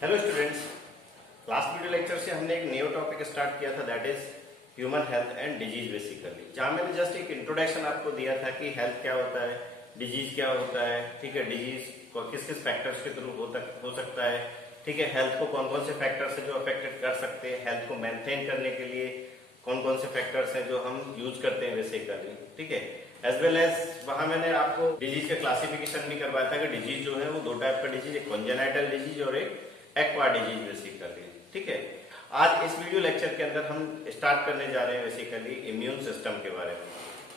Hello students, last video lecture से हमने एक न्यू टॉपिक स्टार्ट किया था, that is human health and disease basically, जहां मैंने जस्ट एक इंट्रोडक्शन आपको दिया था कि हेल्थ क्या होता है, डिजीज क्या होता है, ठीक है, डिजीज को किस किस फैक्टर्स के थ्रू हो सकता है, ठीक है, हेल्थ को कौन कौन से फैक्टर्स है जो अफेक्टेड कर सकते हैं, हेल्थ को मेंटेन करने के लिए कौन कौन से फैक्टर्स हैं जो हम यूज करते हैं बेसिकली, ठीक है, एज वेल एज वहां मैंने आपको डिजीज का क्लासिफिकेशन भी करवाया था कि डिजीज जो है वो दो टाइप का डिजीज, एक कॉन्जेनाइटल डिजीज और एक एक्वायर्ड डिजीज बेसिकली, ठीक है। आज इस वीडियो लेक्चर के अंदर हम स्टार्ट करने जा रहे हैं बेसिकली इम्यून सिस्टम के बारे में।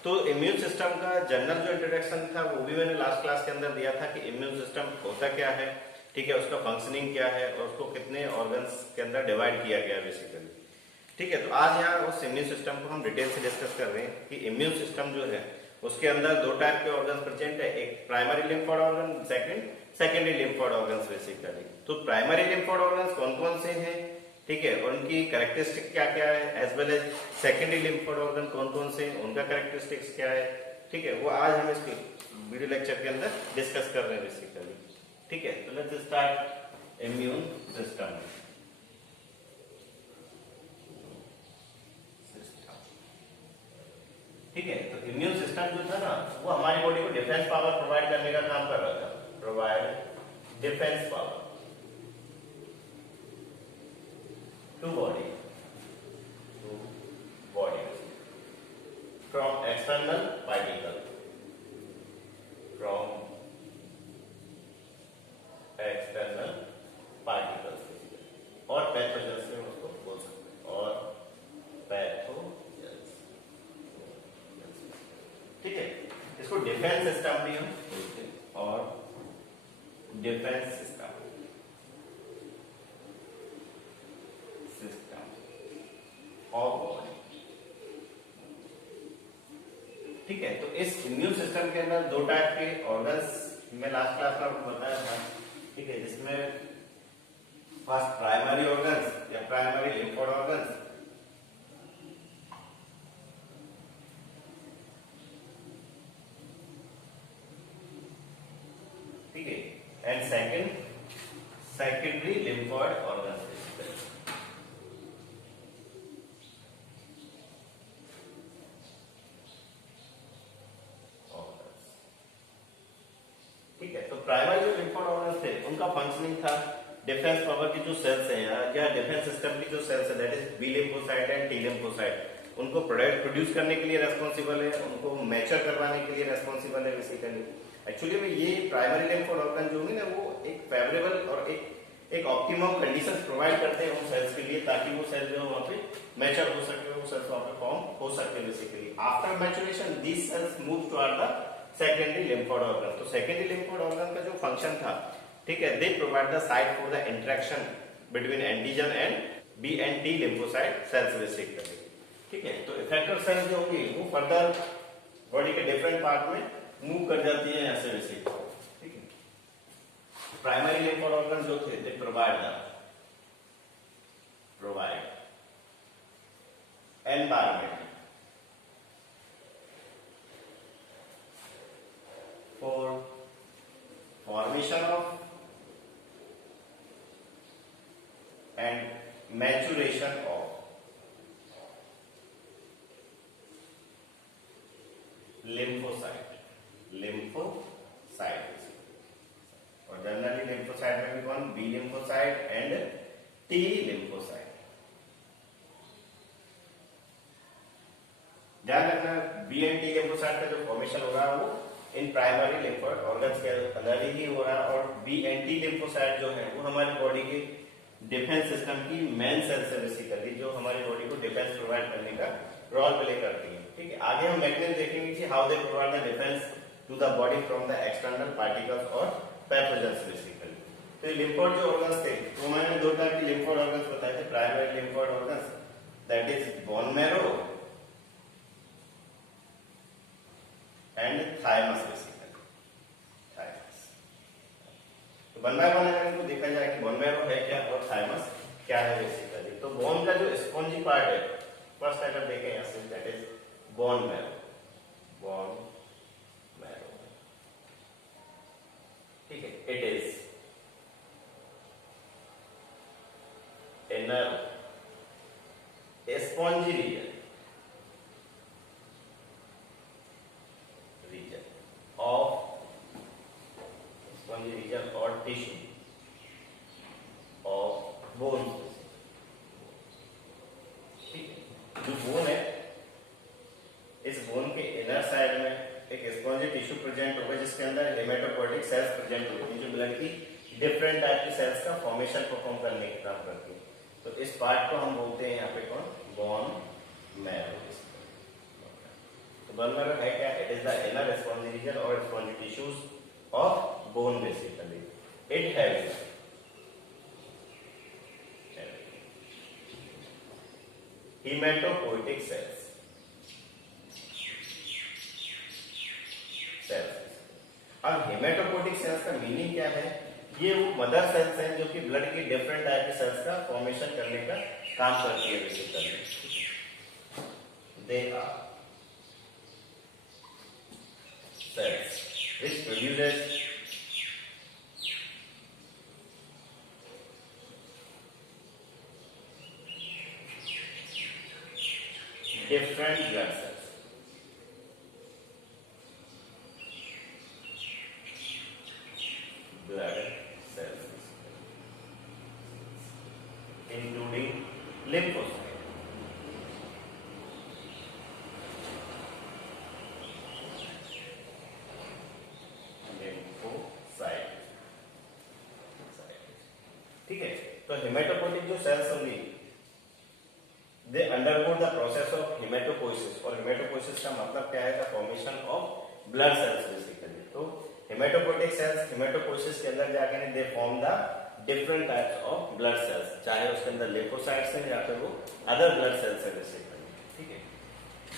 तो इम्यून सिस्टम का जनरल जो इंट्रोडक्शन था वो भी मैंने लास्ट क्लास के अंदर दिया था कि इम्यून सिस्टम होता क्या है, ठीक है, उसका फंक्शनिंग क्या है और उसको कितने ऑर्गन्स के अंदर डिवाइड किया गया बेसिकली, ठीक है। तो आज यहाँ उस इम्यून सिस्टम को हम डिटेल से डिस्कस कर रहे हैं कि इम्यून सिस्टम जो है उसके अंदर दो टाइप के ऑर्गन्स प्रेजेंट है, एक primary lymphoid organ, secondary lymphoid organs basically. तो प्राइमरी लिम्फोइड ऑर्गन्स कौन कौन से हैं, ठीक है, और उनकी कैरेक्टरिस्टिक क्या क्या है, as well as secondary lymphoid organ कौन कौन से हैं, उनका कैरेक्टरिस्टिक्स क्या है, ठीक है, वो आज हम इसके वीडियो लेक्चर के अंदर डिस्कस कर रहे हैं बेसिकली, ठीक है। तो लेट्स स्टार्ट इम्यून सिस्टम। ठीक है, तो इम्यून सिस्टम जो था ना वो हमारी बॉडी को डिफेंस पावर प्रोवाइड करने का काम कर रहा था, provide defence power to body from external particle, from external particles और पैथोजन से उसको बोल सकते हैं, और पैथोजन, ठीक है, इसको डिफेंस सिस्टम भी हम बोलते हैं, और डिफेंस सिस्टम ऑफ बॉडी, ठीक है। तो इस इम्यून सिस्टम के अंदर दो टाइप के ऑर्गन्स में लास्ट क्लास में आपको बताया था, ठीक है, जिसमें फर्स्ट प्राइमरी ऑर्गन्स या प्राइमरी लिम्फोइड ऑर्गन्स, ठीक है, एंड सेकेंडरी लिम्फोइड ऑर्गन्स, ठीक है। तो प्राइमरी जो लिम्फोइड ऑर्गन्स थे उनका फंक्शनिंग था डिफेंस पावर की जो सेल्स हैं या डिफेंस सिस्टम की जो सेल्स है, that is B lymphocyte and T lymphocyte, उनको प्रोड्यूस करने के लिए रेस्पॉन्सिबल है, उनको मैच्योर करवाने के लिए रेस्पॉन्सिबल है बेसिकली। एक्चुअली में ये प्राइमरी लिम्फोइड ऑर्गन जो है ना वो एक फेवरेबल और एक ऑप्टिमम कंडीशंस प्रोवाइड करते हैं उन सेल्स के लिए, ताकि वो सेल जो है वहां पे मैच्योर हो सके, वो सेल्स वहां पे फॉर्म हो सकते हैं basically. After maturation these cells move toward the secondary lymphoid organ. तो सेकेंडरी लिम्फोइड ऑर्गन का जो फंक्शन था, ठीक है, they provide the site for the interaction between antigen and B and T lymphocyte cells basically, ठीक है। तो effector cells जो होंगी वो फर्दर बॉडी के डिफरेंट पार्ट में मूव कर जाती है ऐसे बेसिकली, ठीक है। प्राइमरी लिम्फोइड ऑर्गन जो थे they provide environment for formation of and maturation of lymphocyte और जनरली lymphocyte में भी कौन, B lymphocyte and T lymphocyte। ध्यान रखना बी एंड टी lymphocyte का जो फॉर्मेशन होगा वो इन प्राइमरी लिम्फोइड ऑर्गन्स के अंदर ही हो रहा है, और बी एंड टी लिम्फोसाइट जो है वो हमारी बॉडी के डिफेंस सिस्टम की मेन सेल्स है बेसिकली, जो हमारी बॉडी को डिफेंस प्रोवाइड करने का रोल प्ले करती है, ठीक है। आगे हम मैकेनिज्म देखेंगे कि how they provide the defence to the body from the external particles और पैथोजेंस बेसिकली। तो लिम्फोइड जो ऑर्गन्स थे तो मैंने दो टाइप के लिम्फोइड ऑर्गन्स बताए थे, primary lymphoid organs that is bone marrow and thymus basically, thymus. तो वन बाय वन अगर इनको देखा जाए कि बोन मैरो है क्या और थाइमस क्या है बेसिकली। तो बोन का जो स्पॉन्जी पार्ट है, फर्स्ट अगर देखें यहां से, दैट इज बोन मैरो, ठीक है, it is inner spongy region of spongy region or tissue of bone। ठीक है, जो बोन है इस बोन के इनर साइड में एक स्पॉन्जी टिश्यू प्रेजेंट होगा जिसके अंदर हेमेटोपोइटिक सेल्स प्रेजेंट होती हैं जो ब्लड की डिफरेंट टाइप की सेल्स का फॉर्मेशन परफॉर्म करने का काम करती है। तो इस पार्ट को हम बोलते हैं यहाँ पे कौन, बोन मैरो। तो बोन मैरो है क्या, it is the inner spongy region और spongy tissues of bone basically. It has haematopoietic cells. अब हेमेटोपोइटिक सेल्स का मीनिंग क्या है, ये वो मदर सेल्स हैं जो कि ब्लड की डिफरेंट टाइप के सेल्स का फॉर्मेशन करने का काम करती है basically. They are cells which produces different blood cells। Blood cells including lymphocyte, ठीक है। तो हेमेटोपोइटिक जो सेल्स होंगी they undergo the process of haematopoiesis, और हेमेटोपोइसिस का मतलब क्या है, the formation of blood cells basically. तो हेमेटोपोइटिक सेल्स हेमेटोपोइसिस के अंदर जाके they form the different types of blood cells, चाहे उसके अंदर लिम्फोसाइट्स हैं या फिर वो अदर ब्लड सेल्स है बेसिकली, ठीक है।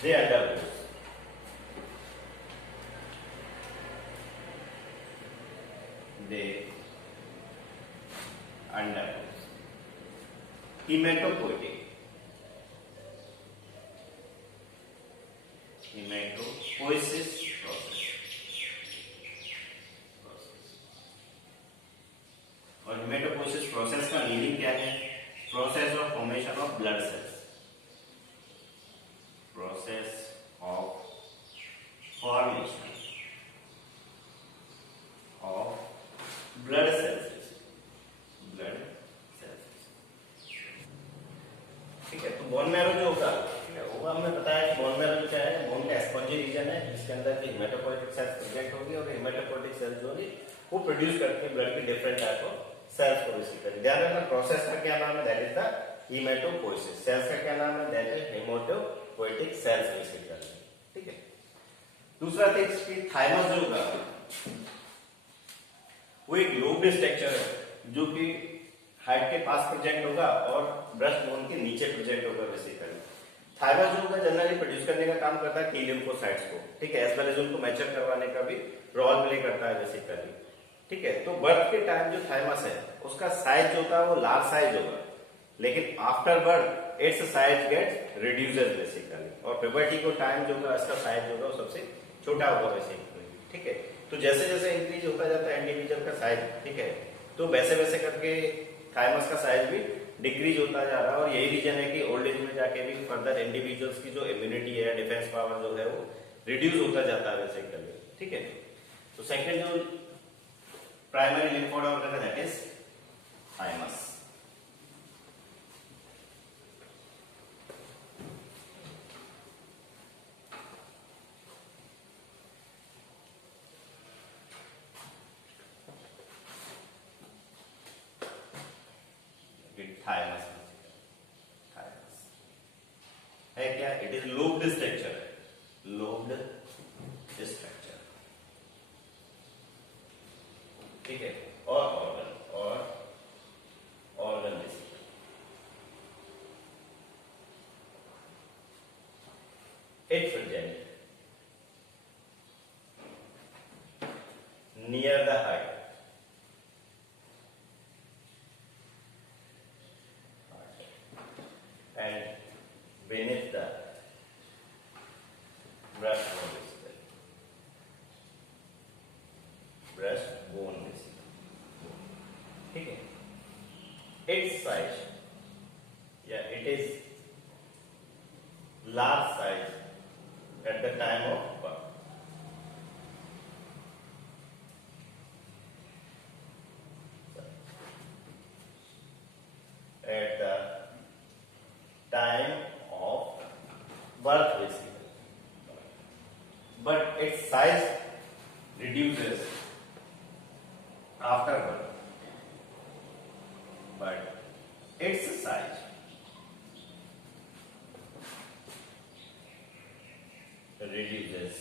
They undergo haematopoietic haematopoiesis process. और हेमेटोपोइसिस प्रोसेस का मीनिंग क्या है, process of formation of blood sales, process of formation of blood sales, blood cells, ठीक है। तो बोन मैरो जो होगा, वो हमें पता है कि बोन मैरो क्या है, बोन का स्पॉन्जी रीजन है जिसके अंदर की हेमेटोपोइटिक सेल्स प्रेजेंट होगी और हेमेटोपोइटिक सेल्स होगी वो प्रोड्यूस करती है ब्लड की डिफरेंट टाइप ऑफ सेल्स को बेसिकली। ध्यान रखना प्रोसेस का क्या नाम है, दैट इज द हेमेटोपोइसिस। सेल्स का क्या नाम है, that is haematopoietic sales basically, ठीक है। दूसरा थिंग कि थाइमस जो होगा वो एक लोब्ड स्ट्रक्चर है जो कि हाइट के पास प्रेजेंट होगा और ब्रेस्ट बोन के नीचे प्रेजेंट होगा बेसिकली। थाइमस जो होगा जनरली प्रोड्यूस करने का काम करता है टी लिम्फोसाइट्स को, ठीक है, एज वेल एज उनको मैच्योर करवाने का भी रोल प्ले करता है बेसिकली, ठीक है। तो बर्थ के टाइम जो थाइमस है उसका साइज जो होता है वो लार्ज साइज होगा, लेकिन after birth its size gets reduces basically, और प्यूबर्टी को टाइम जो होगा इसका साइज जो होगा वो सबसे छोटा होगा बेसिकली, ठीक है। तो जैसे जैसे इंक्रीज होता जाता है इंडिविजुअल का साइज, ठीक है, तो वैसे वैसे करके थाइमस का साइज भी डिक्रीज होता जा रहा है। और यही रीजन है कि ओल्ड एज में जाके भी फर्दर इंडिविजुअल्स की जो इम्यूनिटी है, डिफेंस पावर जो है वो रिड्यूस होता जाता है बेसिकली, ठीक है। तो सेकंड जो प्राइमरी लिम्फोइड ऑर्गन है दैट इज थाइमस। थाइमस है क्या, it is lobed structure, lobed structure, ठीक है। और organ basically it present near the heart and beneath the breastbone basically, breastbone basically, ठीक है। Its size it is large size at the time of birth. At the time of birth basically, but its size reduces after birth, but its size reduces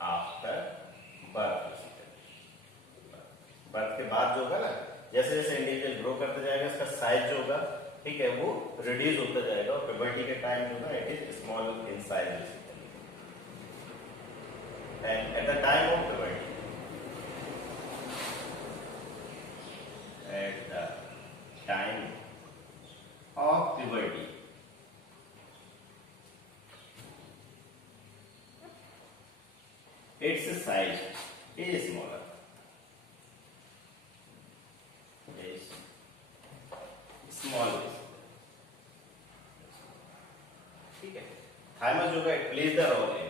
after birth. Birth के बाद जो होगा ना, जैसे जैसे individual grow करते जाएगा इसका साइज जो होगा, ठीक है, वो रिड्यूस होता जाएगा और प्यूबर्टी के टाइम जो ना it is small in size and at the time of puberty, at the time of puberty, its size is smaller. Is small. ठीक है, थाइमस जो है it plays the role in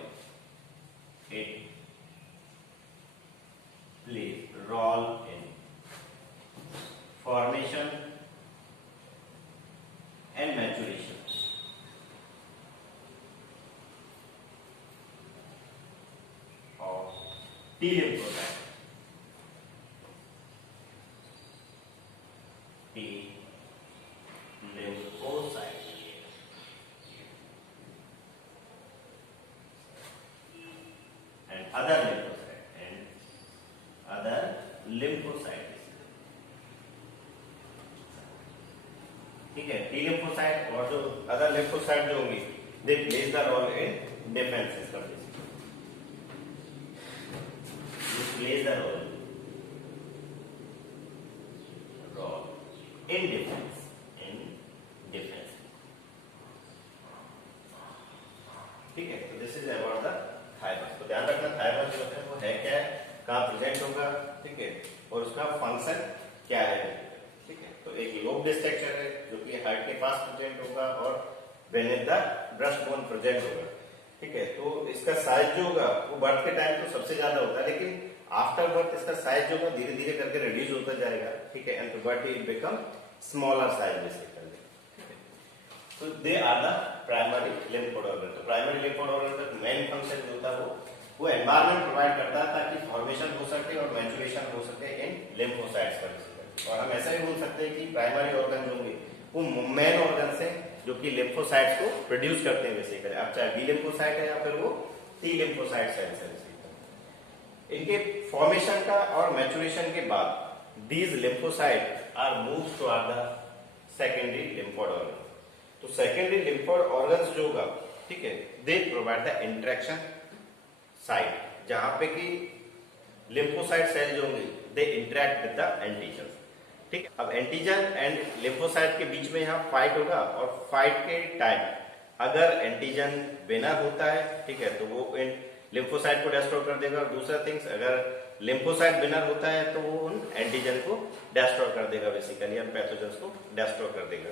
formation and maturation of T lymphocyte. T lymphocyte and other lymphocyte. ठीक है, T lymphocyte और जो other lymphocyte जो होंगी they plays the role in defence system, plays the role in defence ठीक है। तो this is about the thymus. तो ध्यान रखना थाइमस जो है वो है क्या है, कहाँ प्रेजेंट होगा, ठीक है, और उसका फंक्शन क्या है, ठीक है। तो एक लोब स्ट्रक्चर है जो कि हार्ट के पास प्रेजेंट होगा और beneath the breast bone present होगा, ठीक है। तो इसका साइज जो होगा वो बर्थ के टाइम तो सबसे ज्यादा होता है, लेकिन आफ्टर बर्थ इसका साइज जो होगा धीरे धीरे करके रिड्यूस होता जाएगा, ठीक है, and puberty it become smaller size basically. तो they are the primary lymphoid organ. तो प्राइमरी लिम्फोड ऑर्गन का मेन फंक्शन जो होता है वो एनवायरनमेंट प्रोवाइड करता है ताकि फॉर्मेशन हो सके और मैच्योरेशन हो सके इन लिम्फोसाइट्स का। और हम ऐसा ही बोल सकते हैं कि प्राइमरी ऑर्गन जो होंगे वो मेन ऑर्गन है जो कि लिम्फोसाइट्स को प्रोड्यूस करते हैं बेसिकली, अब चाहे बी लिम्फोसाइट है या फिर वो टी लिम्फोसाइट सेल्स है। इनके फॉर्मेशन का और मैच्योरेशन के बाद these lymphocyte are moved toward the secondary lymphoid organ. तो सेकेंडरी लिम्फोड ऑर्गन्स जो होगा, ठीक है, they provide the interaction site जहां पे कि लिम्फोसाइट सेल जो होंगे they interact with the antigen, ठीक है। अब एंटीजन एंड लिम्फोसाइट के बीच में यहाँ फाइट होगा और फाइट के टाइम अगर एंटीजन विनर होता है, ठीक है, तो वो इन लिम्फोसाइट को डिस्ट्रॉय कर देगा, और दूसरा थिंग्स अगर लिम्फोसाइट विनर होता है तो वो उन एंटीजन को डिस्ट्रॉय कर देगा बेसिकली, और पैथोजेंस को डिस्ट्रॉय कर देगा।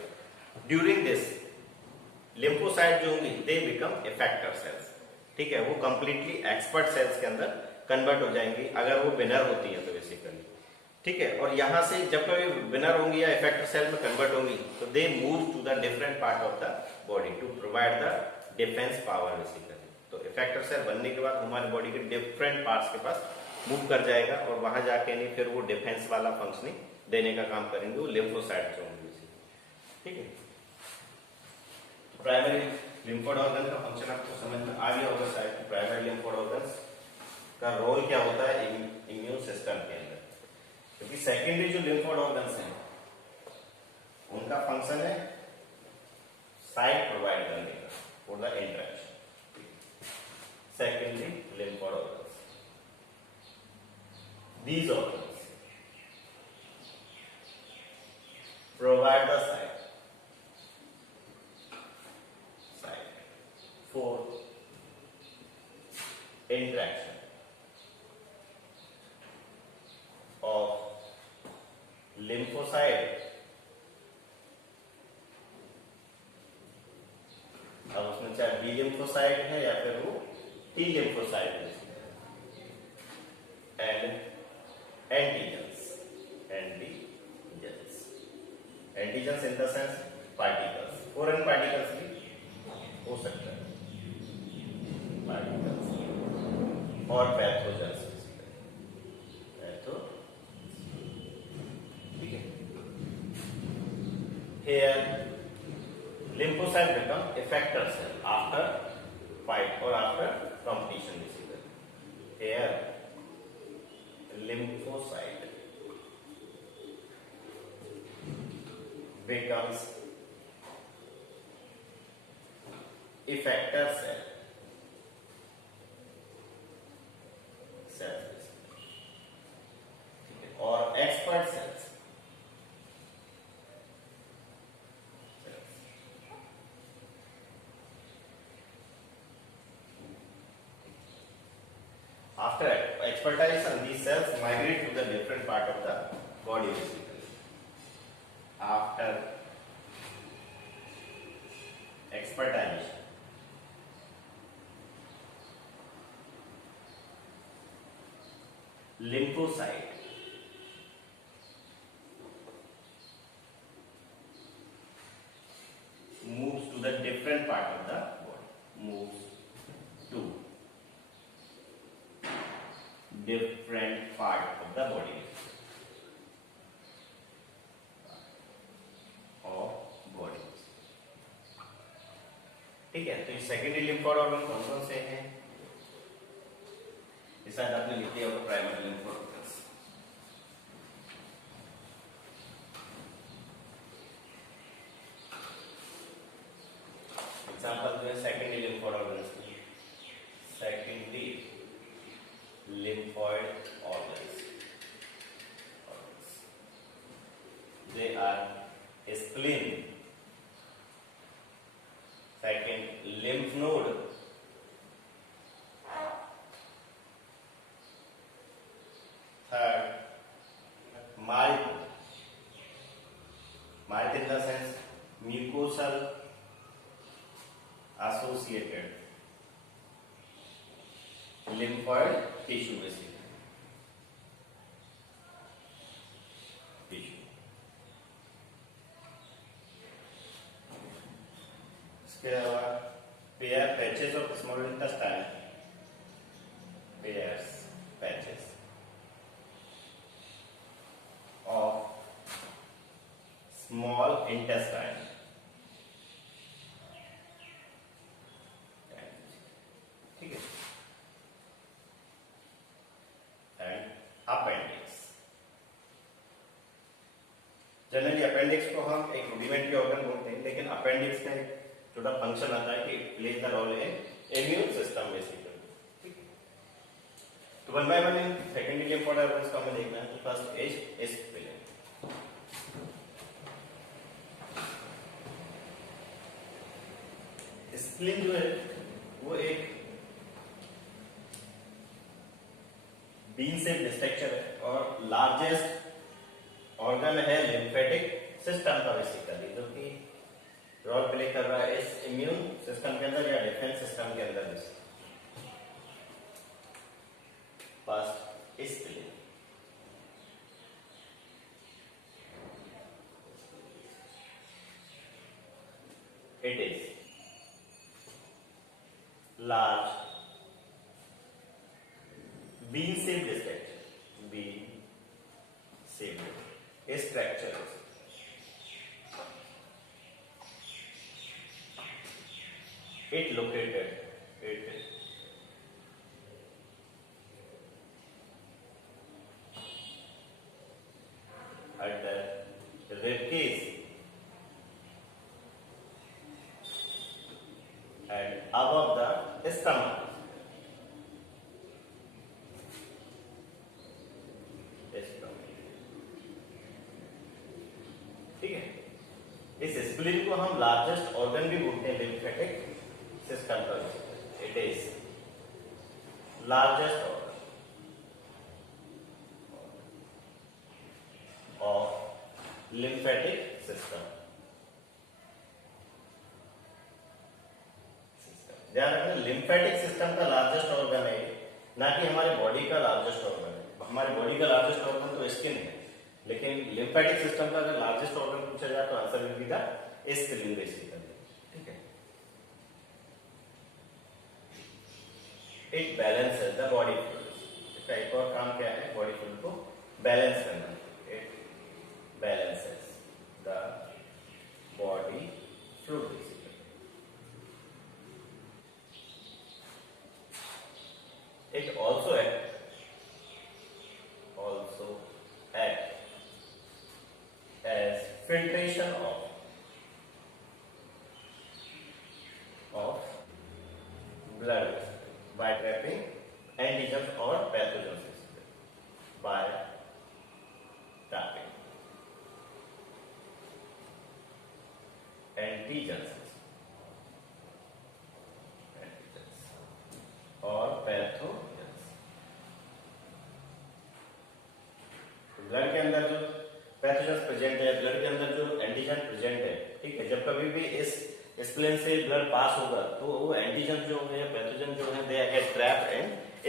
ड्यूरिंग दिस लिम्फोसाइट जो होंगी दे बिकम इफेक्टर सेल्स, ठीक है, वो कंप्लीटली एक्सपर्ट सेल्स के अंदर कन्वर्ट हो जाएंगी अगर वो विनर होती है तो बेसिकली, ठीक है। और यहां से जब कभी विनर होंगी या इफेक्टर सेल में कन्वर्ट होंगी तो they move to the different part of the body to provide the defence power basically. तो इफेक्टर सेल बनने के बाद हमारी बॉडी के डिफरेंट पार्ट्स के पास मूव कर जाएगा और वहां जाके नहीं फिर वो डिफेंस वाला फंक्शनिंग देने का काम करेंगे वो लिम्फोसाइट जो होंगे, ठीक है। प्राइमरी लिम्फोड ऑर्गन का फंक्शन आपको समझ में आ गया होगा शायद। प्राइमरी लिम्फोड ऑर्गन का रोल क्या होता है इम्यून सिस्टम के अंदर, क्योंकि सेकेंडरी जो लिम्फोड ऑर्गन्स हैं उनका फंक्शन है साइट प्रोवाइड करने का for the interaction. Secondary lymphoid organs, these organs provide the site for interaction of lymphocyte lymphocyte है या फिर वो टी लिम्फोसाइट है, and antigens in the sense particles, foreign particles भी हो सकता है, पार्टिकल्स और पैथोजेंस, ठीक है। Here lymphocyte become effector cell after fight or after competition basically. Here lymphocyte becomes effector cells or expert cells. After expertise, these cells migrate to the different part of the body basically. After expertise, lymphocyte moves to the different part of the body, moves to different part of the body ठीक है। तो ये secondary lymphoid organ कौन कौन से हैं? इस शायद आपने लिख दिया होगा, प्राइमरी लिम्फोइड ऑर्गन्स, एग्जांपल जो है सेकेंडरी लिम्फोइड ऑर्गन्स की, secondary lymphoid organs. They are spleen, second lymph node, third mark in the sense mucosal associated lymphoid tissue basically, tissue. इसके अलावा pair patches of small intestine, pairs patches of small intestine, ठीक है। Appendix, generally appendix को हम एक rudimentary organ बोलते हैं, लेकिन अपेंडिक्स का एक छोटा फंक्शन आता है कि plays the role in immune system basically, ठीक है। तो one by one in secondary lymphoid organs को हमें देखना है। तो फर्स्ट इज स्प्लीन। स्प्लीन जो है वो एक बीन शेप स्ट्रक्चर है और लार्जेस्ट ऑर्गन है लिम्फेटिक सिस्टम का बेसिकली, जो कि रोल प्ले कर रहा है इस इम्यून सिस्टम के अंदर या डिफेंस सिस्टम के अंदर। First spleen, it is large bean shaped structure, bean shaped structure, it located at the rib cage and above the stomach. ठीक है। इस स्प्लीन को हम लार्जेस्ट ऑर्गन भी बोलते हैं लिम्फेटिक सिस्टम का। It is largest organ of lymphatic system. They lymphatic system का लार्जेस्ट ऑर्गन है, ना कि हमारे बॉडी का लार्जेस्ट ऑर्गन है। हमारे बॉडी का लार्जेस्ट ऑर्गन तो स्किन है, लेकिन लिम्फेटिक सिस्टम का अगर लार्जेस्ट ऑर्गन पूछा जाए तो answer will be the spleen basically. ठीक है, it balances the body fluids. इसका एक और काम क्या है, बॉडी फ्लूइड को बैलेंस करना। It balances the body fluid. It also act as filtration of blood by trapping antigens or pathogens by trapping antigens और पैथोजेंस। ब्लड के अंदर जो पैथोजेंस प्रेजेंट है, ब्लड के अंदर जो एंटीजन प्रेजेंट है, ठीक है, जब कभी भी इस स्प्लीन से ब्लड पास होगा तो वो एंटीजन जो है या पैथोजन जो है they get trapped in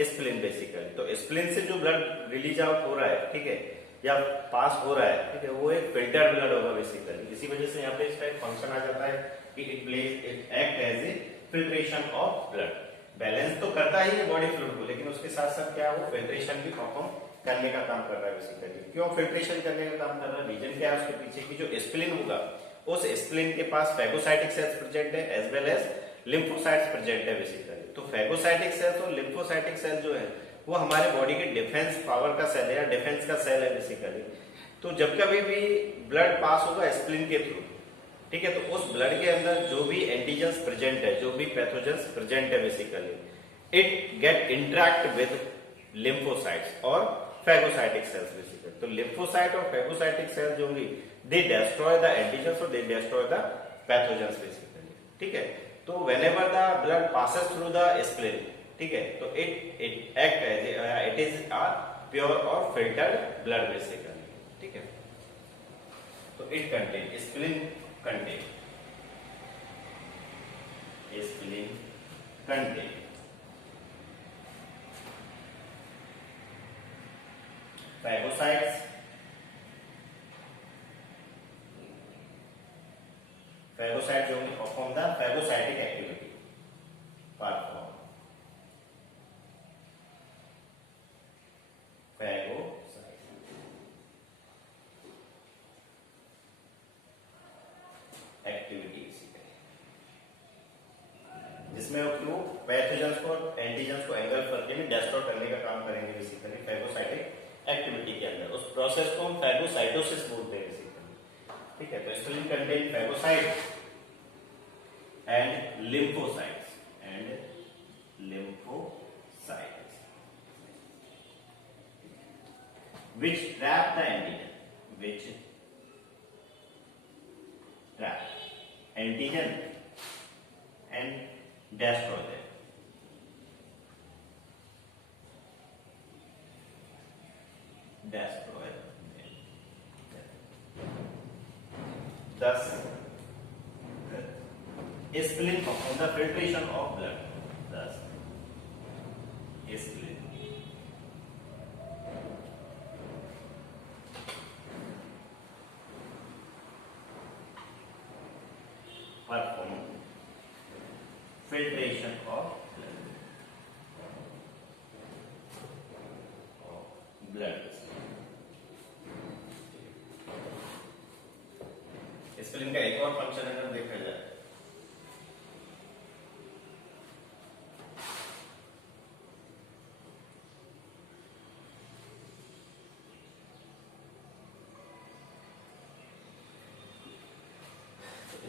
spleen basically. तो स्प्लीन से जो ब्लड रिलीज आउट हो रहा है, ठीक है, या पास हो रहा है, ठीक है, वो एक फिल्टर ब्लड होगा बेसिकली। इसी वजह से यहाँ पे इसका एक फंक्शन आ जाता है कि it act as a filtration of blood. Balance तो करता ही है बॉडी फ्लूइड को, लेकिन उसके साथ साथ क्या वो फिल्ट्रेशन भी परफॉर्म करने का काम कर रहा है बेसिकली। क्यों फिल्ट्रेशन करने का काम कर रहा है, रीजन क्या है उसके पीछे की जो स्प्लीन होगा, उस स्प्लीन के पास फैगोसाइटिक सेल्स प्रेजेंट है as well as lymphocytes present है बेसिकली। तो फैगोसाइटिक सेल्स और लिम्फोसाइटिक सेल जो है वो हमारे बॉडी के डिफेंस पावर का सेल है या डिफेंस का सेल है बेसिकली। तो जब कभी भी ब्लड पास होगा स्प्लीन के थ्रू, ठीक है, तो उस ब्लड के अंदर जो भी एंटीजेंस प्रेजेंट है, जो भी पैथोजेंस प्रेजेंट है basically, it get interact with lymphocytes और फैगोसाइटिक सेल्स बेसिकली। तो लिम्फोसाइट और फैगोसाइटिक सेल्स जो होंगी दे डिस्ट्रॉय द एंटीजेंस और they destroy the pathogens basically. ठीक है, तो whenever the blood passes through the spleen, ठीक है, तो it act as it is a pure और फिल्टर्ड ब्लड बेसिकली। ठीक है, तो it contain spleen contain phagocytes, phagocytes जो perform the phagocytic activity, perform जिसमें वो पैथोजेंस को एंटीजेंस को एंगल करके भी डिस्ट्रॉय करने का काम करेंगे बेसिकली फैगोसाइटिक एक्टिविटी के अंदर। उस प्रोसेस को हम फैगोसाइटोसिस बोलते हैं बेसिकली। ठीक है, तो spleen contain phagocytes and lymphocytes which trap the antigen and destroy them. Thus, spleen performs the filtration of blood. Thus, spleen perform filtration of blood. Spleen का एक और फंक्शन अगर देखा जाए,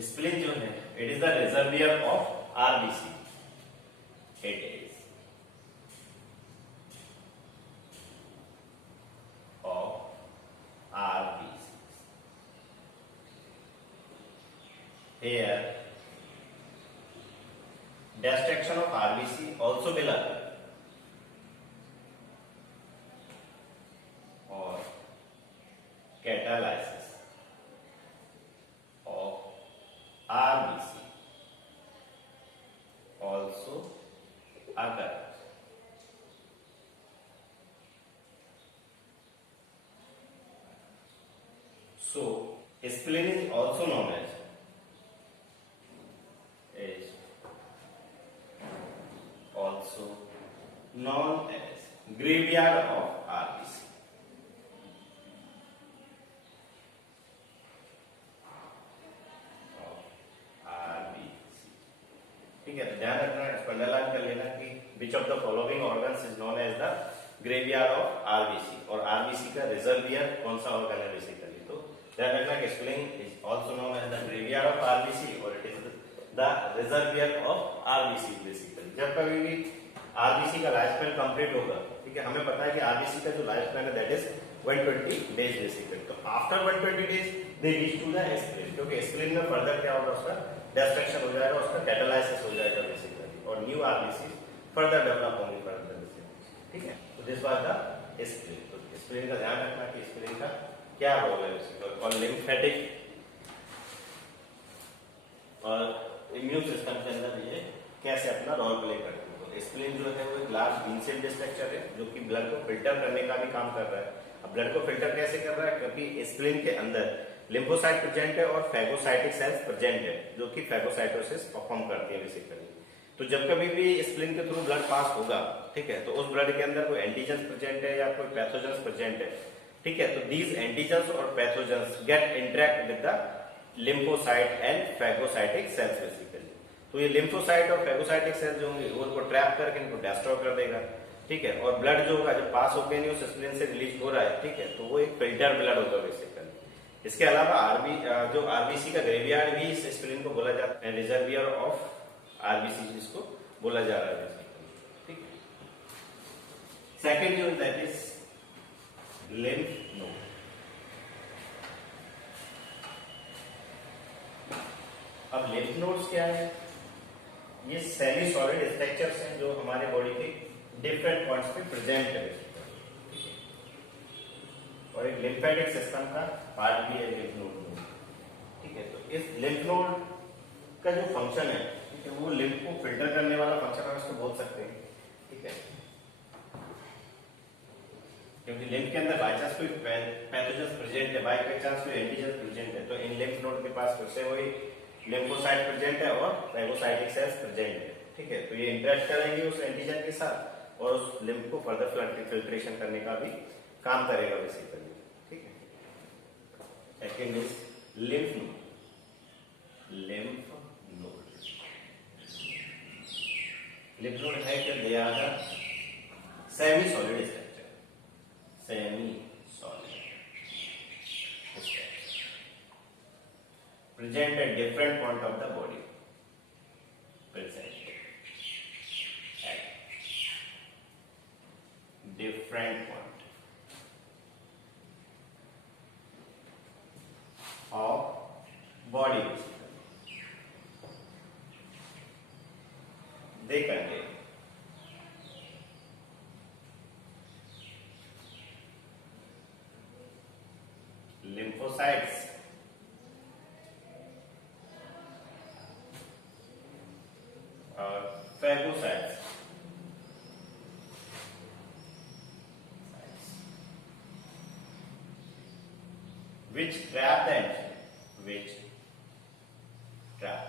स्प्लीन जो है it is the reservoir of RBC. It is of RBC. Here destruction of RBC also will occur or catalysis of RBC also So spleen is also known as graveyard of RBC. ठीक है, तो ध्यान रखना, इसको underline कर लेना कि which of the following organs is known as the graveyard of RBC, और आरबीसी का रिजर्वियर कौन सा ऑर्गन है बेसिकली। तो ध्यान रखना कि spleen is also known as the graveyard of RBC और it is the reservoir of RBC basically. जब कभी भी आरबीसी का लाइफ स्पैन कंप्लीट होगा, ठीक है, हमें पता है कि आरबीसी का जो लाइफ स्पैन है दैट इज 120 डेज बेसिकली। तो after 120 days they reach to the spleen, क्योंकि स्प्लीन में फर्दर क्या होगा, उसका डिस्ट्रक्शन हो जाएगा, उसका कैटालाइसिस हो जाएगा बेसिकली, और न्यू आरबीसी फर्दर डेवलप होंगे फर्दर बेसिकली। ठीक है, तो दिस वाज द स्प्लीन। तो स्प्लीन का ध्यान रखना कि स्प्लीन का क्या रोल है बेसिकली, और लिम्फेटिक और इम्यून सिस्टम के अंदर ये कैसे अपना रोल प्ले करते हैं। स्प्लीन जो है वो एक लार्ज बीन शेप स्ट्रक्चर है जो कि ब्लड को फिल्टर करने का भी काम कर रहा है। अब ब्लड को फिल्टर कैसे कर रहा है, क्योंकि स्प्लीन के अंदर लिम्फोसाइट प्रेजेंट है और फैगोसाइटिक सेल्स प्रेजेंट है जो कि फैगोसाइटोसिस परफॉर्म करती है बेसिकली। तो जब कभी भी स्प्लीन के थ्रू ब्लड पास होगा, ठीक है, तो उस ब्लड के अंदर कोई एंटीजेंस प्रेजेंट है या कोई पैथोजेंस प्रेजेंट है, ठीक है, तो दीज एंटीजेंस और pathogens get interact with the lymphocyte and phagocytic cells basically. तो ये लिम्फोसाइट और फैगोसाइटिक सेल्स जो होंगे वो उनको ट्रैप करके इनको डिस्ट्रॉय कर देगा, ठीक है, और ब्लड जो होगा जब पास होकर नहीं उस स्प्लीन से रिलीज हो रहा है, ठीक है, तो वो एक फिल्टर ब्लड होगा बेसिकली। इसके अलावा जो आरबीसी का ग्रेवयार्ड भी इस स्प्लीन को बोला जाता है, रिजर्वियर ऑफ आरबीसी जिसको बोला जा रहा है बेसिकली। ठीक है, सेकंड जो दैट इज लिम्फ नोड। अब लिम्फ नोड्स क्या है, ये सेमी सॉलिड स्ट्रक्चर्स हैं जो हमारे बॉडी के डिफरेंट पॉइंट्स पे प्रेजेंट है, और एक लिम्फेटिक सिस्टम का पार्ट भी है लिम्फ नोड। ठीक है, तो इस लिम्फ नोड का जो फंक्शन है, ठीक है, वो लिम्फ को फिल्टर करने वाला फंक्शन हम इसको बोल सकते हैं। ठीक है, क्योंकि लिम्फ के अंदर बाई चांस कोई पैथोजेंस प्रेजेंट है, बाई चांस कोई एंटीजेंस प्रेजेंट है, तो इन लिम्फ नोड के पास फिर से वही लिम्फोसाइट प्रेजेंट है और फैगोसाइटिक सेल्स प्रेजेंट है। ठीक है, तो ये इंटरेक्ट करेंगे उस एंटीजन के साथ और उस लिम्फ को फर्दर फिल्ट्रेशन करने का भी काम करेगा बेसिकली। ठीक है, second is lymph node. Lymph node है कि they are the semi solid structure, semi solid present at different point of the body, present at different point of body. They contain lymphocytes, phagocytes, which trap the antigen, which trap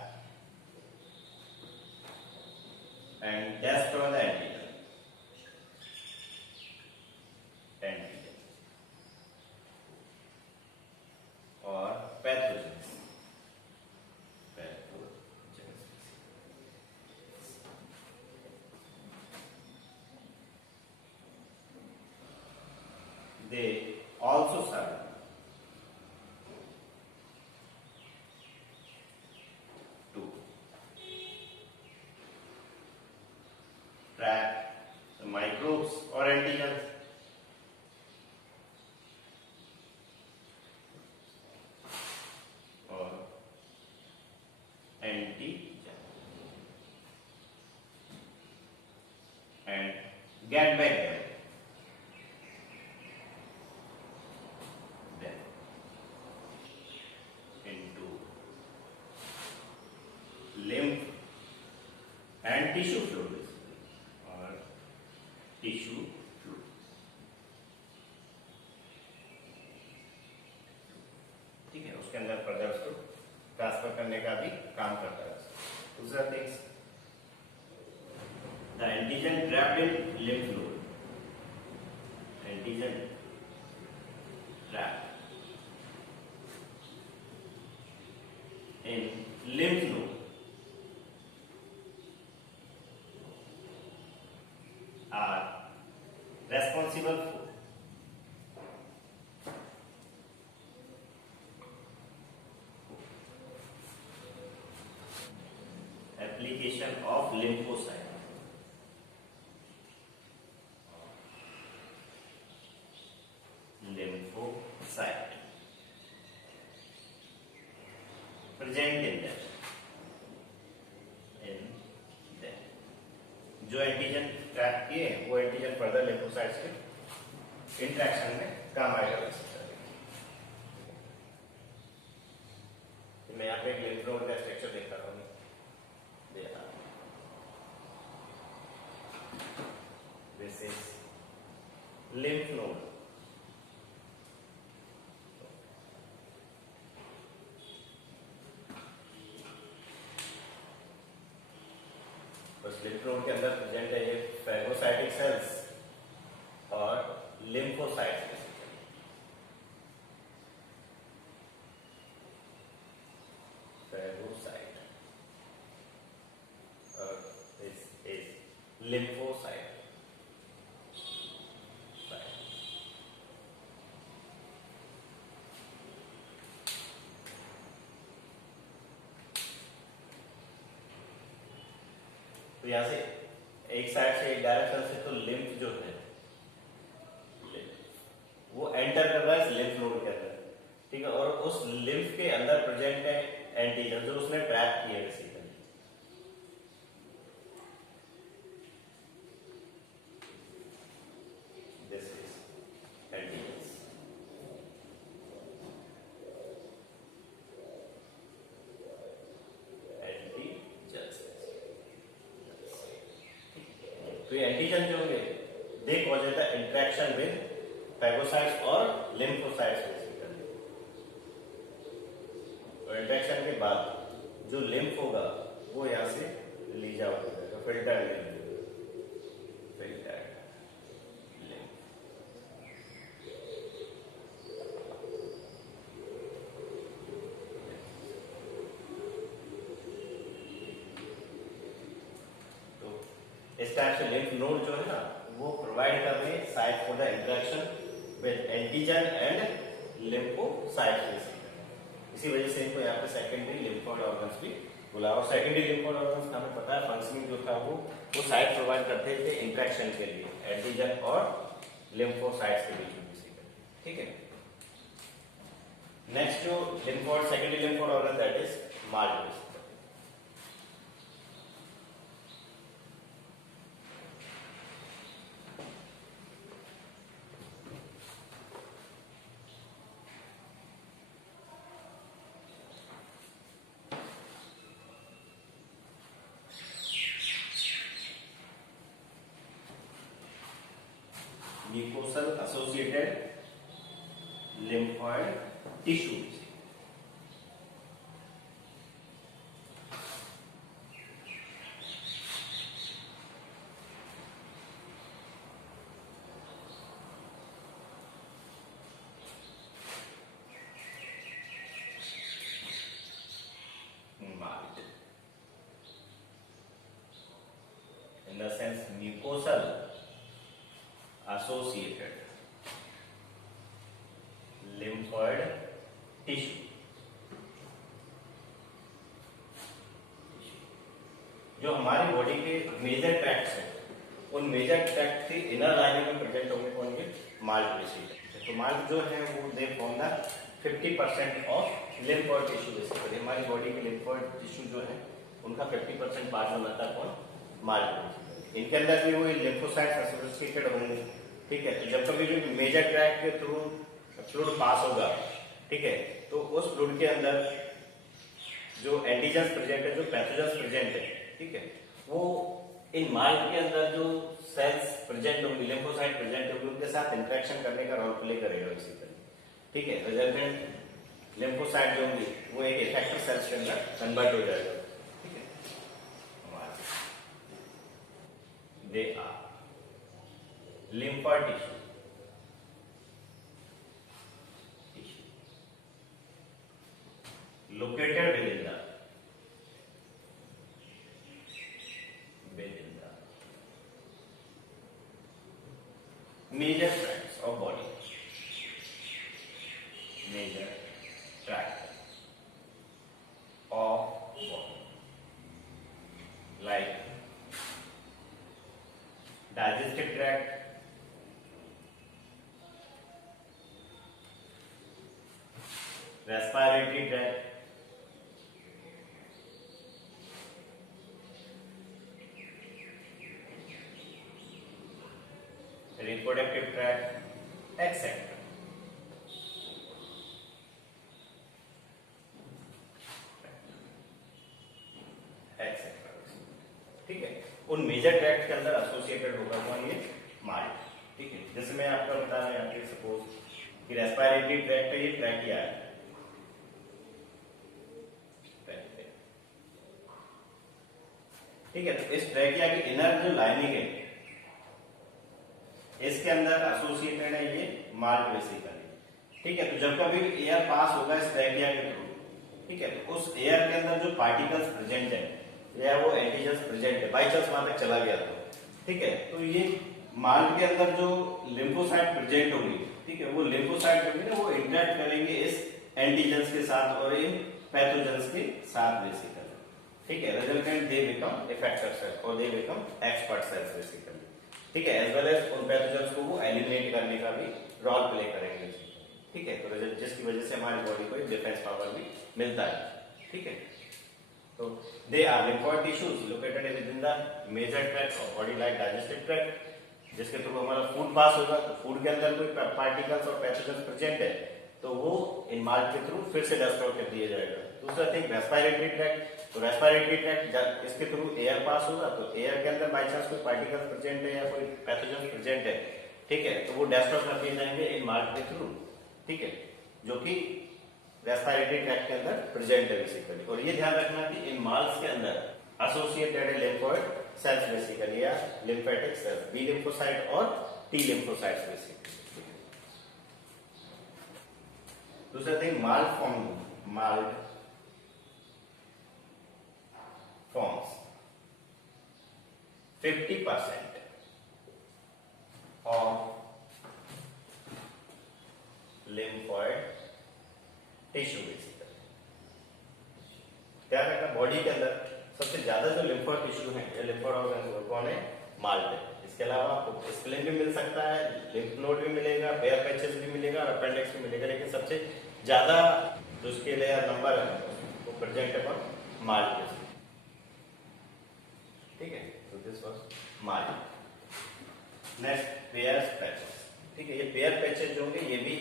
and destroy the antigen, or pathogens. They also serve to trap the microbes or antigens, or antigen, and get back them. Lymph and tissue fluid or tissue fluid. करने का भी काम करता है। दूसरा things, the antigen trapped in lymph node, antigen trapped in lymph node are responsible for application of lymphocyte, present in them, जो antigen trap किए वो एंटीजन फर्दर लिम्फोसाइट्स के इंटरेक्शन में काम आएगा। मैं यहाँ पे एक लिम्फ नोड का स्ट्रक्चर देख रहा हूँ, this is lymph node. Lymph node के अंदर प्रेजेंट है ये फैगोसाइटिक सेल्स और लिम्फोसाइट्स। फैगोसाइट और इज लिम्फोसाइट। तो यहां से एक साइड से एक डायरेक्शन से तो लिम्फ जो है वो एंटर कर रहा है लिम्फ नोड के अंदर, ठीक है, और उस लिम्फ के अंदर प्रेजेंट है एंटीजन जो उसने ट्रैप किया है। This is antigen. तो ये एंटीजन जो होंगे they cause the interaction with phagocytes और लिम्फोसाइट्स बेसिकली। और इंटरेक्शन के बाद जो लिम्फ होगा वो यहाँ से लीज आउट हो जाएगा, फिल्टर लिम्फ। इस टाइप से लिम्फ नोड जो है ना वो प्रोवाइड कर रहे हैं site for the interaction with antigen and lymphocytes. इसी वजह से इनको यहाँ पे सेकेंडरी लिम्फोइड ऑर्गन्स भी बोला। और सेकेंडरी लिम्फोइड ऑर्गन्स हमें पता है फंक्शनिंग जो था वो साइट प्रोवाइड करते थे इंटरेक्शन के लिए एंटीजन और लिम्फोसाइट्स के बीच में, ठीक है। नेक्स्ट जो lymphoid secondary lymphoid organ that is Marge. mucosal associated lymphoid tissues। in the sense mucosal associated lymphoid tissue। जो हमारी बॉडी के मेजर ट्रैक्ट्स हैं उन मेजर ट्रैक्ट के इनर लाइनिंग में प्रेजेंट होंगे कौन के मार्ज। तो मार्ज जो है वो दे form the 50% of lymphoid tissue. Basically हमारी बॉडी के लिम्फोइड टिश्यू जो है उनका 50% पार्ट बनाता है कौन, मार्ज। इनके अंदर भी वो लिम्फोसाइट्स एसोसिएटेड होंगे, ठीक है। तो जब कभी जो मेजर ट्रैक्ट के थ्रू फ्लूइड पास होगा, ठीक है, तो उस फ्लूइड के अंदर जो एंटीजन्स प्रेजेंट है, जो पैथोजन्स प्रेजेंट है, ठीक है, वो इन मार्ज के अंदर जो सेल्स प्रेजेंट होंगे, लिम्फोसाइट प्रेजेंट होंगे, उनके साथ इंटरेक्शन करने का रोल प्ले करेगा इसी तरह, ठीक है। रिजल्टेंट लिम्फोसाइट जो होंगे वो एक इफेक्टर सेल्स के अंदर कन्वर्ट हो जाएगा, ठीक है। They are lymphoid tissue located within the major tracts of body, major tract of body, like digestive tract, respiratory tract, reproductive tract, etc. ठीक है, उन मेजर ट्रैक्ट के अंदर एसोसिएटेड होगा कौन, ये माल्ट, ठीक है। जैसे मैं आपको बता रहा हूं यहाँ पे सपोज कि रेस्पिरेटरी ट्रैक्ट है, ये ट्रैकिया है, ठीक है। तो इस ट्रैकिया की इनर जो लाइनिंग है इसके अंदर एसोसिएटेड है ये माल्ट बेसिकली, ठीक है। तो जब कभी एयर पास होगा इस ट्रैकिया के थ्रू, ठीक है, तो उस एयर के अंदर जो पार्टिकल्स प्रेजेंट है या वो एंटीजन्स प्रेजेंट है, बाई चांस वहां तक चला गया तो, ठीक है, तो ये माल्ट के अंदर जो लिम्फोसाइट प्रेजेंट होंगी, ठीक है, वो लिम्फोसाइट जो है ना वो इंटरेक्ट करेंगे इस एंटीजन्स के साथ और इन पैथोजेंस के साथ बेसिकली, ठीक है। Resultant they become effector cells और they become expert cells basically, ठीक है। एज वेल एज उन पैथोजेंस को वो एलिमिनेट करने का भी रोल प्ले करेंगे, ठीक है। तो जिसकी वजह से हमारी बॉडी को डिफेंस पावर भी मिलता है, ठीक है। तो they are lymphoid tissues located within the major tract of body like digestive tract, जिसके थ्रू हमारा फूड पास होगा, तो फूड के अंदर कोई पार्टिकल्स और पैथोजेंस प्रेजेंट है तो वो इन माल्ट के थ्रू फिर से डिस्ट्रॉय कर दिया जाएगा। दूसरा थिंग रेस्पिरेटरी ट्रैक्ट, तो रेस्पिरेटरी ट्रैक्ट इसके थ्रू एयर पास होगा, तो एयर के अंदर बाई चांस कोई पार्टिकल्स प्रेजेंट है या कोई पैथोजेंस प्रेजेंट है, ठीक है, तो वो डिस्ट्रॉय कर दिए जाएंगे इन माल्ट के थ्रू, ठीक है, जो कि रेस्पिरेटरी ट्रैक्ट के अंदर प्रेजेंट है बेसिकली। और ये ध्यान रखना कि इन माल्स के अंदर एसोसिएटेड है लिम्फोइड सेल्स बेसिकली या लिम्फेटिक सेल्स, बी लिम्फोसाइट और टी लिम्फोसाइट्स बेसिकली। दूसरा thing malt forms 50% of lymphoid tissue basically. ध्यान रखना बॉडी के अंदर सबसे ज्यादा जो लिम्फोइड टिश्यू है या लिम्फोइड ऑर्गन कौन है, माल्ट है। इसके अलावा आपको स्प्लीन भी मिल सकता है, लिम्फ नोड भी मिलेगा, पेयर पैचेस भी मिलेगा और अपेंडिक्स भी मिलेगा, लेकिन सबसे ज्यादा जो उसके लिए नंबर है वो प्रेजेंट है माल्ट के, ठीक है। तो this was malt. Next pair patches, ठीक है। ये पेयर पैचेस जो होंगे ये भी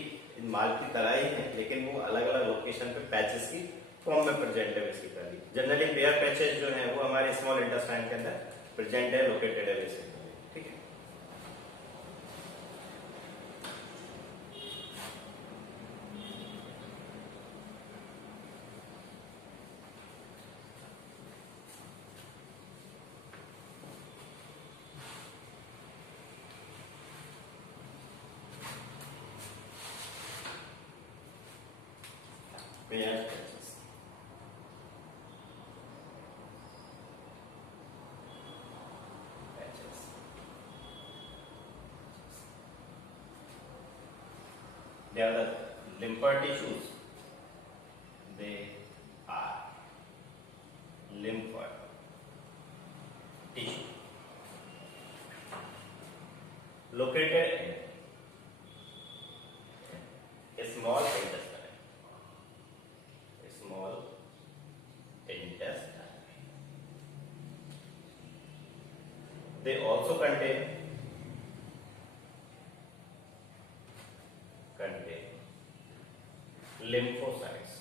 माल्ट की तरह ही है, लेकिन वो अलग अलग लोकेशन पे पैचेस की फॉर्म में प्रेजेंट है बेसिकली। जनरली पेयर पैचेस जो है वो हमारे स्मॉल इंटेस्टाइन के अंदर प्रेजेंट है, लोकेटेड है बेसिकली, ठीक है। Pair patches, they are the lymphoid tissues, they are lymphoid tissue located in small intestine, they also contain lymphocytes,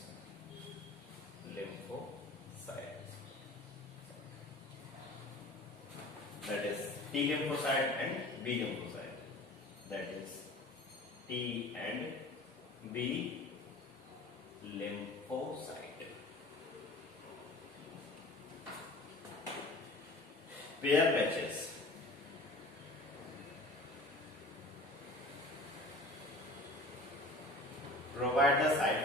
that is T lymphocyte and B lymphocyte, that is T and B lymphocyte. Pair patches provide the site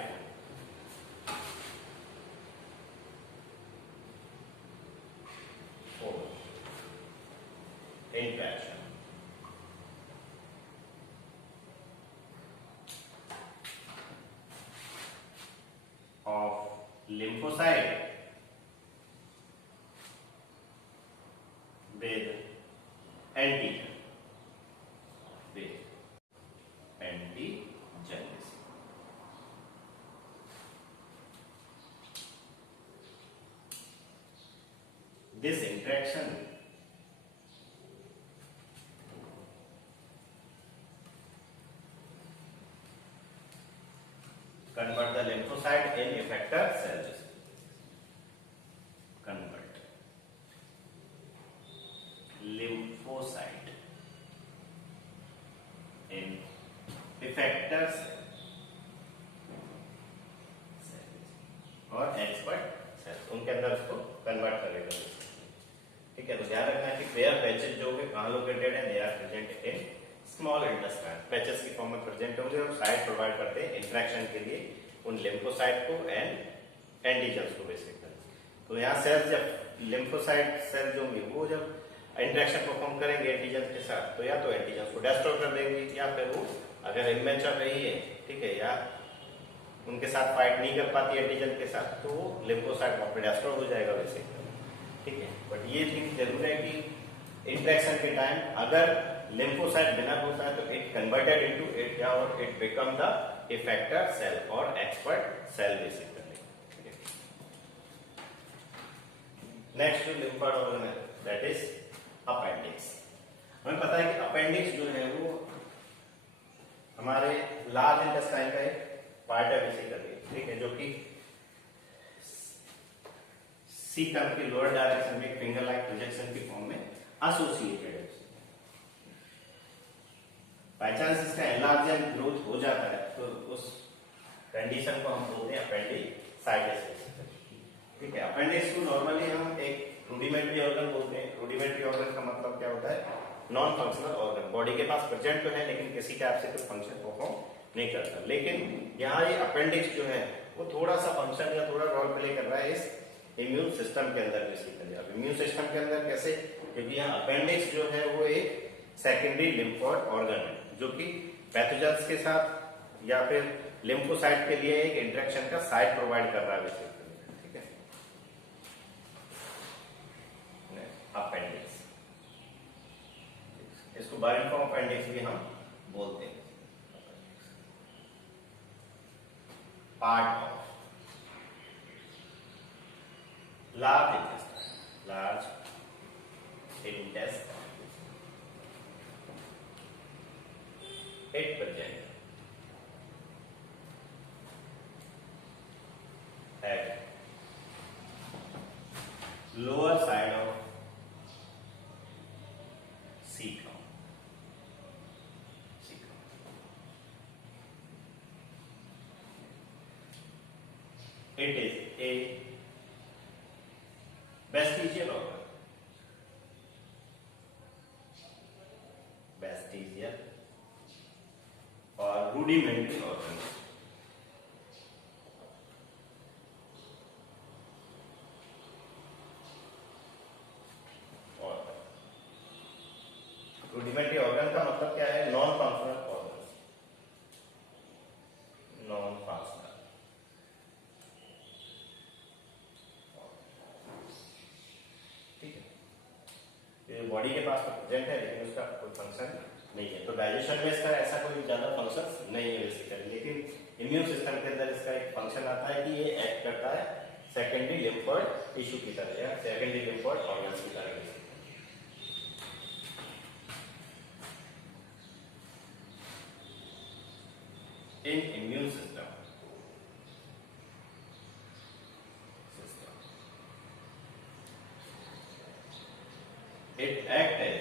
for interaction of lymphocyte with antigen. This interaction convert the lymphocyte in effector cells. Convert lymphocyte in effector cells और expert sales, उनके अंदर उसको convert करेगा. ठीक है, तो ध्यान रखना है कि पेयर पैचेस जो है कहां लोकेटेड है, they are present in small intestine. Patches की फॉर्म में प्रेजेंट होंगे और साइट प्रोवाइड करते हैं इंटरेक्शन के लिए उन लिम्फोसाइट को एंड एंटीजन्स को बेसिकली. तो यहाँ सेल्स जब लिम्फोसाइट सेल जो होंगे वो जब इंटरेक्शन परफॉर्म करेंगे एंटीजन के साथ, तो या तो एंटीजन को डिस्ट्रॉय कर देंगे या फिर वो अगर इमेच्योर रही है, ठीक है, या उनके साथ फाइट नहीं कर पाती एंटीजन के साथ, तो वो लिम्फोसाइट वहां पे डिस्ट्रॉय हो जाएगा बेसिकली. ठीक है, बट ये थिंग जरूर है कि इंटरेक्शन के टाइम अगर लिम्फोसाइट विनर होता है तो इट कन्वर्टेड इनटू इट या और it become the effector cell और expert cell basically. Next lymphoid organ है दैट इज अपेंडिक्स. हमें पता है कि अपेंडिक्स जो है वो हमारे लार्ज इंटेस्टाइन का एक पार्ट है बेसिकली. ठीक है, जो कि सी कर्व की लोअर डायरेक्शन में फिंगर लाइक प्रोजेक्शन की फॉर्म में एसोसिएटेड है. बाय चांस इसका एनलार्जमेंट ग्रोथ हो जाता है तो उस कंडीशन को हम बोलते हैं अपेंडिसाइटिस. ठीक है, अपेंडिक्स को नॉर्मली हम एक रूडिमेंट्री ऑर्गन बोलते हैं. रूडिमेंट्री ऑर्गन का मतलब क्या होता है, नॉन फंक्शनल ऑर्गन. बॉडी के पास प्रेजेंट तो है लेकिन किसी टाइप से कोई फंक्शन परफॉर्म नहीं करता. लेकिन यहाँ ये अपेंडिक्स जो है वो थोड़ा सा फंक्शन या थोड़ा रोल प्ले कर रहा है इस इम्यून सिस्टम के अंदर बेसिकली. अब इम्यून सिस्टम के अंदर कैसे, क्योंकि यहाँ अपेंडिक्स जो है वो एक सेकेंडरी लिम्फोइड ऑर्गन है जो कि पैथोजेंस के साथ या फिर लिम्फोसाइट के लिए एक इंटरेक्शन का साइट प्रोवाइड कर रहा है बेसिकली. ठीक है, अपेंडिक्स, इसको बायोन फॉर्म अपेंडिक्स भी हम बोलते हैं. Part of large intestine. It present at lower side of cecum. It is a vestigial organ. Vestigial or rudimentary organ. Rudimentary organ का मतलब क्या है, non functional organ. Non functional, body के पास तो प्रेजेंट है लेकिन उसका कोई फंक्शन नहीं है. तो डाइजेशन में इसका ऐसा कोई ज्यादा फंक्शन नहीं है बेसिकली. लेकिन इम्यून सिस्टम के अंदर इसका एक फंक्शन आता है कि ये एक्ट करता है सेकेंडरी लिम्फोइड टिश्यू की तरह या सेकेंडरी लिम्फोइड ऑर्गन की तरह. In immune system it act as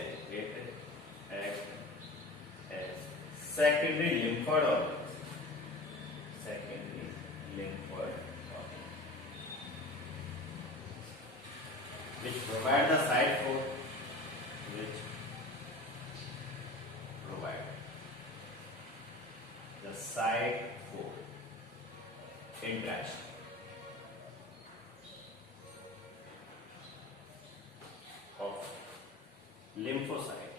secondary lymphoid organs. Secondary lymphoid which provide the side food, which provide the side food interaction of lymphocyte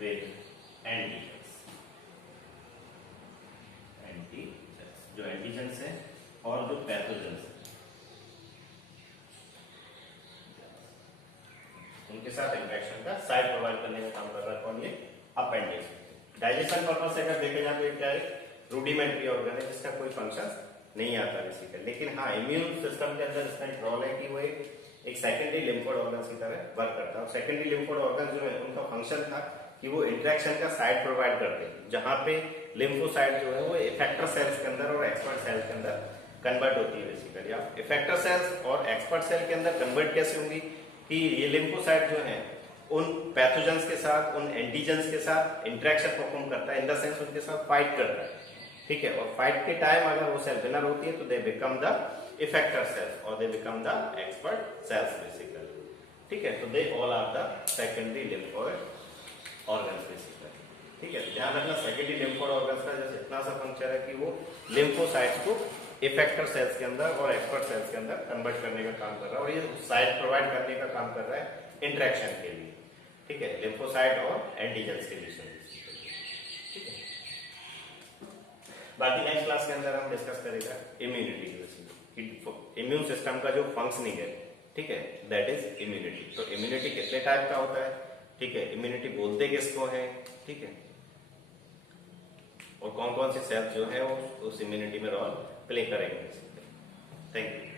with antigens, जो antigens है और जो pathogens है उनके साथ interaction का साइड प्रोवाइड करने का काम कर रहा है कौन? ये अपेंडिक्स। डाइजेशन पर्पस से अगर देखे जाए तो ये क्या है? रूडिमेंट्री ऑर्गन है जिसका कोई फंक्शन नहीं आता बेसिकली, लेकिन हाँ इम्यून सिस्टम के अंदर इसका एक रोल है कि वो एक सेकेंडरी लिम्फोइड ऑर्गन की तरह वर्क करता है। सेकेंडरी लिम्फोइड ऑर्गन जो है उनका फंक्शन था कि वो इंटरेक्शन का साइड प्रोवाइड करते हैं, जहां पे लिम्फोसाइट जो है वो इफेक्टर सेल्स के अंदर और एक्सपर्ट सेल्स के अंदर कन्वर्ट होती है बेसिकली। आप इफेक्टर सेल्स और एक्सपर्ट सेल के अंदर कन्वर्ट कैसे होंगी कि ये लिम्फोसाइट जो है उन पैथोजेंस के साथ, उन एंटीजेंस के साथ इंटरेक्शन परफॉर्म करता है, इन द सेंस उनके साथ फाइट करता है, ठीक है। और फाइट के टाइम अगर वो सेल विनर होती है तो they become the effector cells और they become the expert cells basically, ठीक है। तो they all are the secondary lymphoid organs basically, ठीक है। ध्यान रखना सेकेंडरी लिम्फोइड ऑर्गन्स का जैसे इतना सा फंक्शन है कि वो लिम्फोसाइट्स को इफेक्टर सेल्स के अंदर और एक्सपर्ट सेल्स के अंदर कन्वर्ट करने का काम कर रहा है और ये साइड प्रोवाइड करने का काम कर रहा है इंटरेक्शन के लिए, ठीक है, लिम्फोसाइट और एंटीजेंस के बीच में, ठीक है। बाकी नेक्स्ट क्लास के अंदर हम डिस्कस करेगा इम्यूनिटी, इम्यून सिस्टम का जो फंक्शनिंग है, ठीक है, दैट इज इम्यूनिटी। तो इम्यूनिटी कितने टाइप का होता है, ठीक है, इम्यूनिटी बोलते किसको है, ठीक है, और कौन कौन सी सेल्स जो है वो उस इम्यूनिटी में रोल प्ले करेंगे। Thank you.